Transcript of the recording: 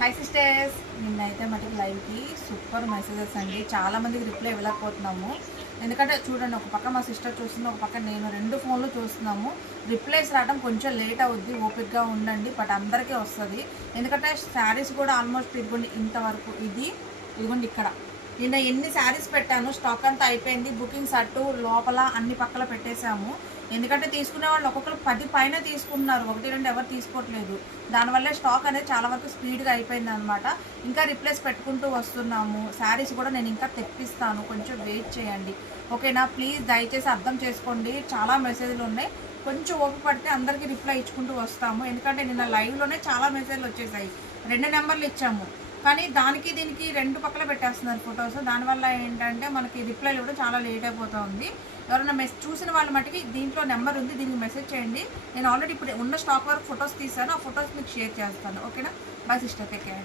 Hi sisters, నిన్నైతే మటుకు లైవ్కి సూపర్ మెసేజెస్ అండి. చాలామందికి రిప్లై ఇవ్వలేకపోతున్నాము. ఎందుకంటే చూడండి, ఒక పక్క మా సిస్టర్ చూస్తుంది, ఒక పక్క నేను 2 ఫోన్లు చూస్తున్నాము. రిప్లైస్ రావడం కొంచెం లేట్ అవుద్ది, ఓపిక్గా ఉండండి. బట్ అందరికీ వస్తుంది. ఎందుకంటే శారీస్ కూడా ఆల్మోస్ట్ ఇదిగోండి ఇంతవరకు ఇదిగోండి ఇక్కడ నిన్న ఎన్ని శారీస్ పెట్టాను, స్టాక్ అంతా అయిపోయింది. బుకింగ్స్ అటు లోపల అన్ని పక్కల పెట్టేశాము. ఎందుకంటే తీసుకునే వాళ్ళు ఒక్కొక్కరు 10 పైన తీసుకుంటున్నారు, 1-2 ఎవరు తీసుకోవట్లేదు. దానివల్లే స్టాక్ అనేది చాలా వరకు స్పీడ్గా అయిపోయింది అనమాట. ఇంకా రిప్లేస్ పెట్టుకుంటూ వస్తున్నాము. శారీస్ కూడా నేను ఇంకా తెప్పిస్తాను, కొంచెం వెయిట్ చేయండి ఓకేనా. ప్లీజ్ దయచేసి అర్థం చేసుకోండి. చాలా మెసేజ్లు ఉన్నాయి, కొంచెం ఓపిక పడితే అందరికీ రిప్లై ఇచ్చుకుంటూ వస్తాము. ఎందుకంటే నిన్న లైవ్లోనే చాలా మెసేజ్లు వచ్చేసాయి. 2 నెంబర్లు ఇచ్చాము, కానీ దానికి దీనికి 2 పక్కల పెట్టేస్తున్నారు ఫొటోస్. దానివల్ల ఏంటంటే మనకి రిప్లైలు ఇవ్వడం చాలా లేట్ అయిపోతుంది. ఎవరైనా చూసిన వాళ్ళ మటుకి దీంట్లో నెంబర్ ఉంది, దీనికి మెసేజ్ చేయండి. నేను ఆల్రెడీ ఇప్పుడు ఉన్న స్టాక్ వరకు ఫొటోస్ తీసాను, ఆ ఫొటోస్ మీకు షేర్ చేస్తాను ఓకేనా. By sister, take care.